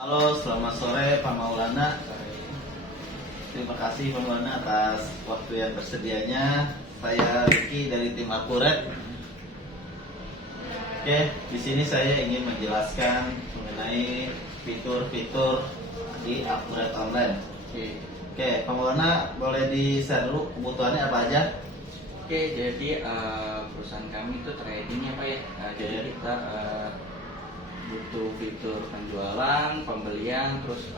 Halo, selamat sore Pak Maulana. Terima kasih Pak Maulana atas waktu yang bersedianya. Saya Ricky dari tim Akurat. Oke, di sini saya ingin menjelaskan mengenai fitur-fitur di Akurat Online. Oke, Pak Maulana boleh di-share dulu kebutuhannya apa aja? Oke, jadi perusahaan kami itu trading ya Pak ya. Jadi kita butuh fitur penjualan, pembelian, terus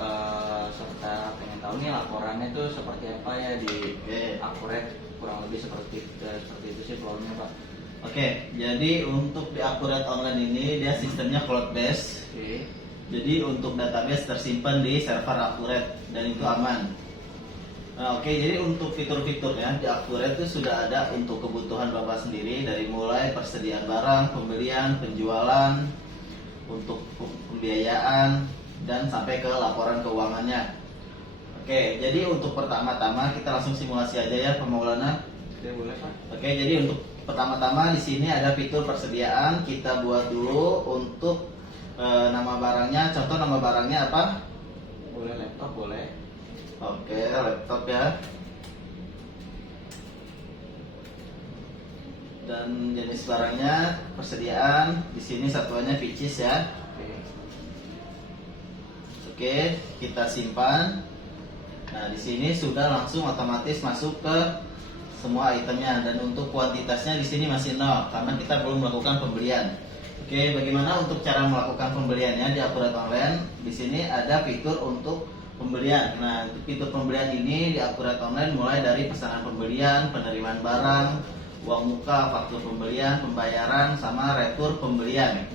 serta pengen tahu nih laporannya itu seperti apa ya di Akurat, kurang lebih seperti itu sih flow-nya Pak. Oke, jadi untuk di Akurat Online ini dia sistemnya cloud based. Oke. Jadi untuk database tersimpan di server Akurat dan itu aman. Nah, oke, jadi untuk fitur-fiturnya di Akurat itu sudah ada untuk kebutuhan Bapak sendiri, dari mulai persediaan barang, pembelian, penjualan, untuk pembiayaan, dan sampai ke laporan keuangannya. Oke, jadi untuk pertama-tama kita langsung simulasi aja ya Pak Maulana. Oke, boleh Pak. Oke, jadi untuk pertama-tama di sini ada fitur persediaan. Kita buat dulu untuk nama barangnya. Contoh nama barangnya apa? Boleh laptop, boleh. Oke, laptop ya. Dan jenis barangnya persediaan. Di sini satuannya pieces ya. Oke. Oke, kita simpan. Nah, di sini sudah langsung otomatis masuk ke semua itemnya, dan untuk kuantitasnya di sini masih nol karena kita belum melakukan pembelian. Oke, bagaimana untuk cara melakukan pembeliannya di Akurat Online? Di sini ada fitur untuk pembelian. Nah, fitur pembelian ini di Akurat Online mulai dari pesanan pembelian, penerimaan barang, uang muka, faktur pembelian, pembayaran, sama retur pembelian.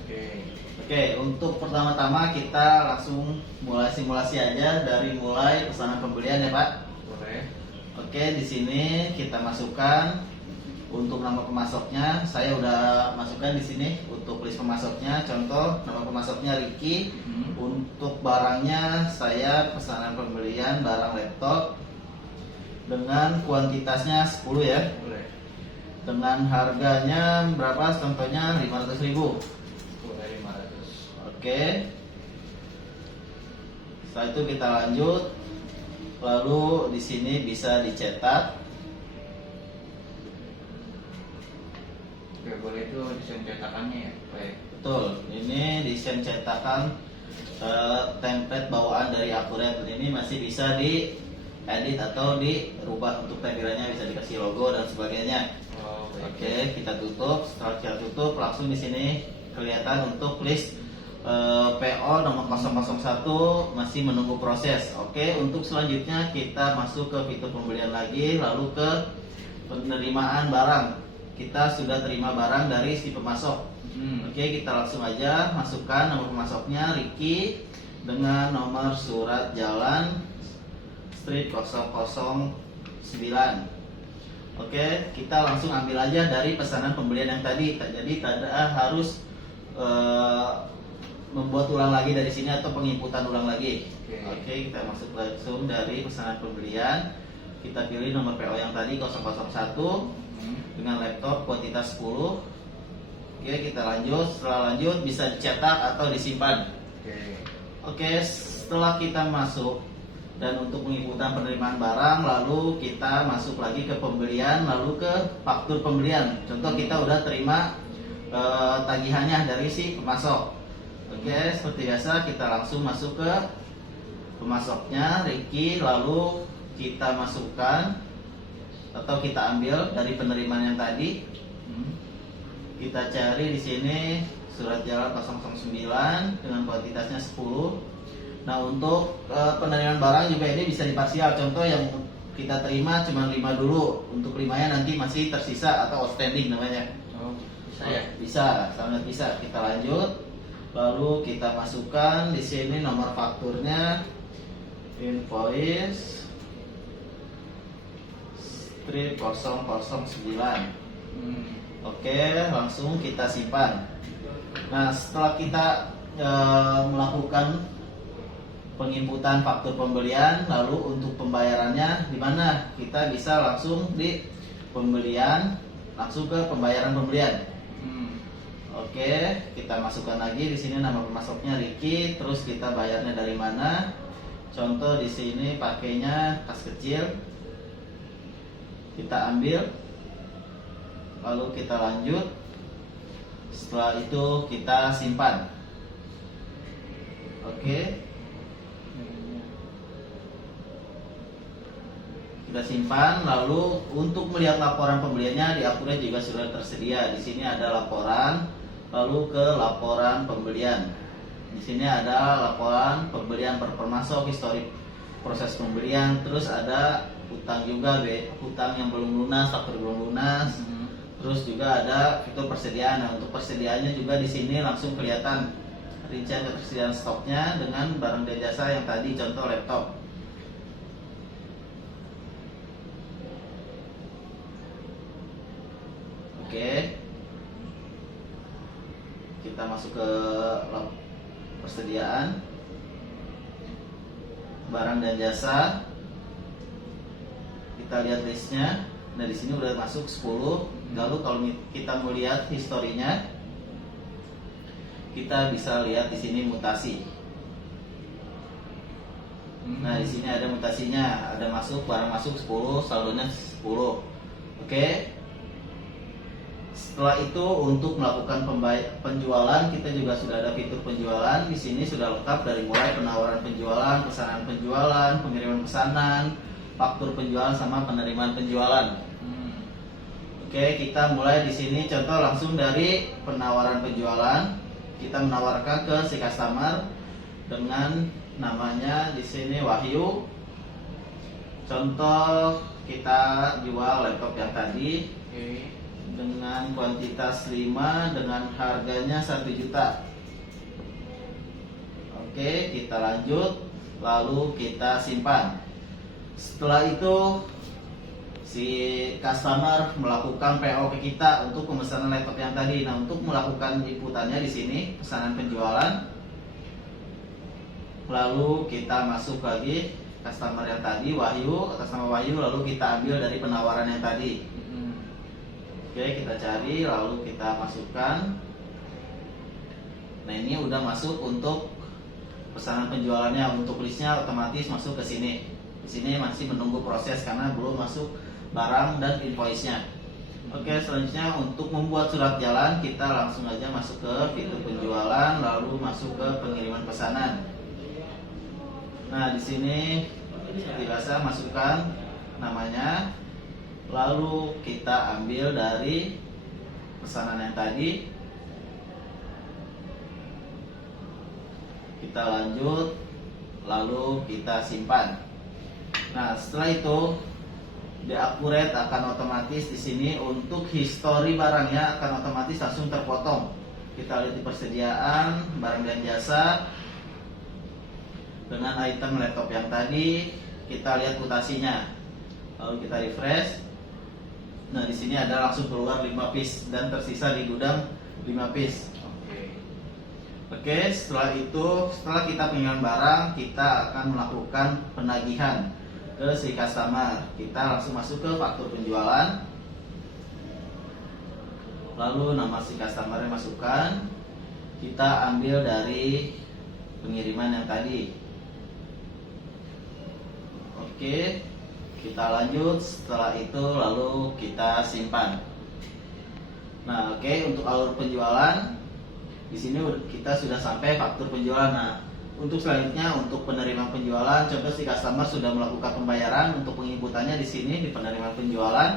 Oke, untuk pertama-tama kita langsung mulai simulasi aja dari mulai pesanan pembelian ya Pak. Boleh. Oke, di sini kita masukkan untuk nama pemasoknya. Saya udah masukkan di sini untuk list pemasoknya. Contoh nama pemasoknya Ricky. Untuk barangnya saya pesanan pembelian barang laptop dengan kuantitasnya 10 ya. Boleh. Dengan harganya berapa? Contohnya 500.000. Boleh 500. Oke. Setelah itu kita lanjut. Lalu di sini bisa dicetak. Oke, boleh itu desain cetakannya ya, Pak. Betul. Ini desain cetakan template bawaan dari Akurat. Ini masih bisa diedit atau dirubah. Untuk tampilannya bisa dikasih logo dan sebagainya. Oke, kita tutup. Setelah kita tutup, langsung di sini kelihatan untuk list PO nomor 001 masih menunggu proses. Oke, untuk selanjutnya kita masuk ke fitur pembelian lagi, lalu ke penerimaan barang. Kita sudah terima barang dari si pemasok. Oke, kita langsung aja masukkan nomor pemasoknya Ricky dengan nomor surat jalan street 009. Oke, kita langsung ambil aja dari pesanan pembelian yang tadi. Jadi tidak harus membuat ulang lagi dari sini atau penginputan ulang lagi. Oke, kita masuk langsung dari pesanan pembelian. Kita pilih nomor PO yang tadi 001 dengan laptop kuantitas 10. Oke, kita lanjut. Setelah lanjut bisa dicetak atau disimpan. Oke, setelah kita masuk dan untuk penginputan penerimaan barang, lalu kita masuk lagi ke pembelian, lalu ke faktur pembelian. Contoh kita udah terima tagihannya dari si pemasok. Oke, seperti biasa kita langsung masuk ke pemasoknya Ricky, lalu kita masukkan atau kita ambil dari penerimaan yang tadi. Kita cari di sini surat jalan 009 dengan kuantitasnya 10. Nah, untuk penerimaan barang juga ini bisa diparsial. Contoh yang kita terima cuma 5 dulu. Untuk 5-nya nanti masih tersisa atau outstanding namanya. Bisa ya? Bisa, sangat bisa. Kita lanjut. Lalu kita masukkan di sini nomor fakturnya, invoice street 009. Oke, langsung kita simpan. Nah, setelah kita melakukan penginputan faktur pembelian, lalu untuk pembayarannya di mana? Kita bisa langsung di pembelian, langsung ke pembayaran pembelian. Oke, kita masukkan lagi di sini nama pemasoknya Ricky, terus kita bayarnya dari mana? Contoh di sini pakainya kas kecil. Kita ambil, lalu kita lanjut. Setelah itu kita simpan. Oke. Kita simpan, lalu untuk melihat laporan pembeliannya di Akuret juga sudah tersedia. Di sini ada laporan, lalu ke laporan pembelian. Di sini ada laporan pembelian per pemasok, histori proses pembelian, terus ada hutang juga, hutang yang belum lunas, faktur belum lunas. Terus juga ada fitur persediaan. Nah, untuk persediaannya juga di sini langsung kelihatan rincian ketersediaan stoknya dengan barang dan jasa yang tadi, contoh laptop. Oke, kita masuk ke persediaan barang dan jasa. Kita lihat listnya. Nah, di sini udah masuk 10. Lalu kalau kita mau lihat historinya, kita bisa lihat di sini mutasi. Nah, di sini ada mutasinya, ada masuk barang masuk 10, saldonya 10. Oke. Setelah itu untuk melakukan penjualan, kita juga sudah ada fitur penjualan. Di sini sudah lengkap dari mulai penawaran penjualan, pesanan penjualan, pengiriman pesanan, faktur penjualan sama penerimaan penjualan. Oke, kita mulai di sini contoh langsung dari penawaran penjualan. Kita menawarkan ke si customer dengan namanya di sini Wahyu. Contoh kita jual laptop yang tadi. Dengan kuantitas 5 dengan harganya 1 juta. Oke, kita lanjut, lalu kita simpan. Setelah itu si customer melakukan PO ke kita untuk pemesanan laptop yang tadi. Nah, untuk melakukan inputannya di sini pesanan penjualan. Lalu kita masuk lagi customer yang tadi Wahyu, atas nama Wahyu, lalu kita ambil dari penawaran yang tadi. Oke, kita cari, lalu kita masukkan. Nah, ini udah masuk untuk pesanan penjualannya. Untuk listnya otomatis masuk ke sini. Di sini masih menunggu proses karena belum masuk barang dan invoice-nya. Oke, selanjutnya untuk membuat surat jalan, kita langsung aja masuk ke fitur penjualan, lalu masuk ke pengiriman pesanan. Nah, di sini seperti biasa masukkan namanya. Lalu kita ambil dari pesanan yang tadi. Kita lanjut, lalu kita simpan. Nah, setelah itu di Akuret akan otomatis di sini untuk histori barangnya akan otomatis langsung terpotong. Kita lihat di persediaan barang dan jasa dengan item laptop yang tadi. Kita lihat mutasinya. Lalu kita refresh. Nah, di sini ada langsung keluar 5 piece dan tersisa di gudang 5 piece. Oke, setelah itu, setelah kita pengiriman barang, kita akan melakukan penagihan ke si customer. Kita langsung masuk ke faktur penjualan. Lalu nama si customer yang masukkan. Kita ambil dari pengiriman yang tadi. Oke. Kita lanjut, setelah itu lalu kita simpan. Nah, oke, untuk alur penjualan di sini kita sudah sampai faktur penjualan. Nah, untuk selanjutnya untuk penerimaan penjualan, contoh si customer sudah melakukan pembayaran, untuk penginputannya di sini di penerimaan penjualan.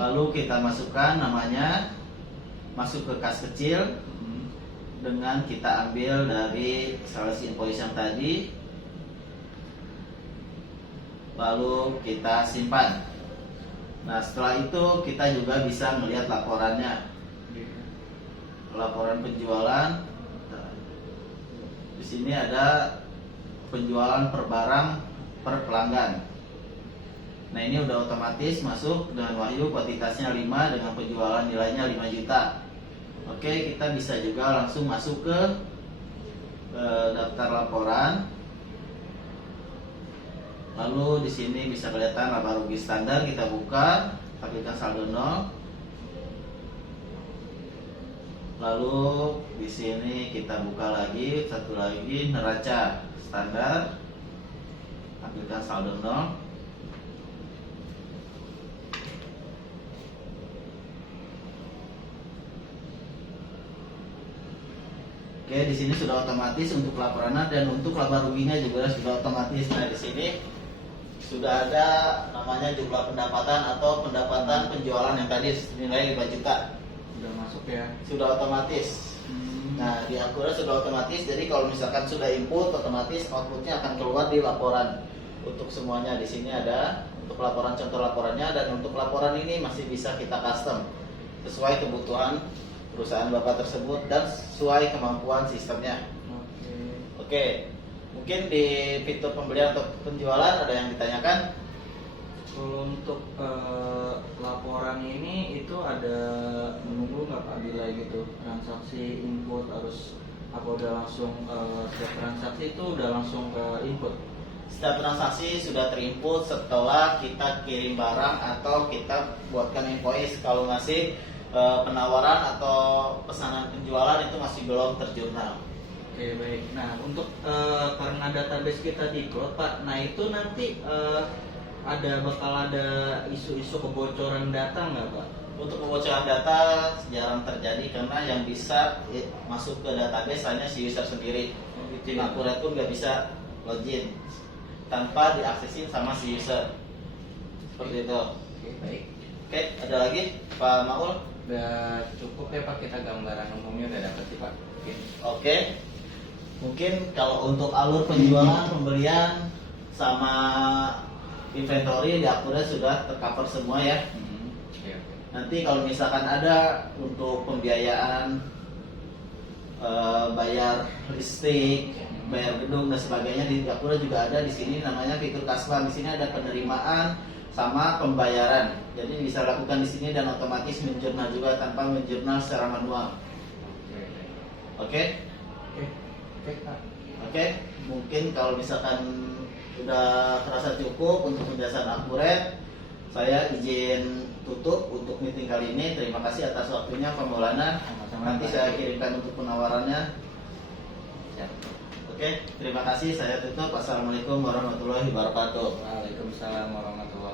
Lalu kita masukkan namanya, masuk ke kas kecil dengan kita ambil dari sales invoice yang tadi. Lalu kita simpan. Nah, setelah itu kita juga bisa melihat laporannya. Laporan penjualan. Di sini ada penjualan per barang per pelanggan. Nah, ini udah otomatis masuk dengan Wahyu, kuantitasnya 5 dengan penjualan nilainya 5 juta. Oke, kita bisa juga langsung masuk ke daftar laporan. Lalu di sini bisa kelihatan laba rugi standar, kita buka, tampilkan saldo 0. Lalu di sini kita buka lagi satu lagi neraca standar, ambilkan saldo 0. Oke, di sini sudah otomatis untuk laporannya dan untuk laba ruginya juga sudah otomatis. Nah, di sini sudah ada namanya jumlah pendapatan atau pendapatan penjualan yang tadi nilai 5 juta. Udah masuk ya. Sudah otomatis. Nah, di Akurat sudah otomatis. Jadi kalau misalkan sudah input, otomatis outputnya akan keluar di laporan. Untuk semuanya di sini ada untuk laporan, contoh laporannya, dan untuk laporan ini masih bisa kita custom sesuai kebutuhan perusahaan Bapak tersebut dan sesuai kemampuan sistemnya. Oke. Mungkin di fitur pembelian atau penjualan ada yang ditanyakan? Kalau untuk laporan ini itu ada menunggu nggak Pak bila gitu transaksi input harus apa udah langsung setiap transaksi itu udah langsung ke input? Setiap transaksi sudah terinput setelah kita kirim barang atau kita buatkan invoice. Kalau masih penawaran atau pesanan penjualan itu masih belum terjurnal. Oke, baik. Nah, untuk karena database kita di cloud Pak, nah itu nanti bakal ada isu-isu kebocoran data nggak Pak? Untuk kebocoran data jarang terjadi karena yang bisa masuk ke database hanya si user sendiri. Tim Akurat pun nggak bisa login tanpa diaksesin sama si user. Seperti itu. Oke, baik. Oke, ada lagi Pak Maul? Udah cukup ya Pak, kita gambaran umumnya udah dapat sih Pak. Oke. Mungkin kalau untuk alur penjualan, pembelian sama inventory di Akurat sudah tercover semua ya. Oke. Nanti kalau misalkan ada untuk pembiayaan bayar listrik, bayar gedung dan sebagainya di Akurat juga ada di sini namanya fitur kasban. Di sini ada penerimaan sama pembayaran. Jadi bisa lakukan di sini dan otomatis menjurnal juga tanpa menjurnal secara manual. Oke? Oke, mungkin kalau misalkan sudah terasa cukup untuk penjelasan Akurat, saya izin tutup untuk meeting kali ini. Terima kasih atas waktunya Pak Maulana. Nanti saya kirimkan untuk penawarannya. Oke, terima kasih. Saya tutup. Assalamualaikum warahmatullahi wabarakatuh. Waalaikumsalam warahmatullahi wabarakatuh.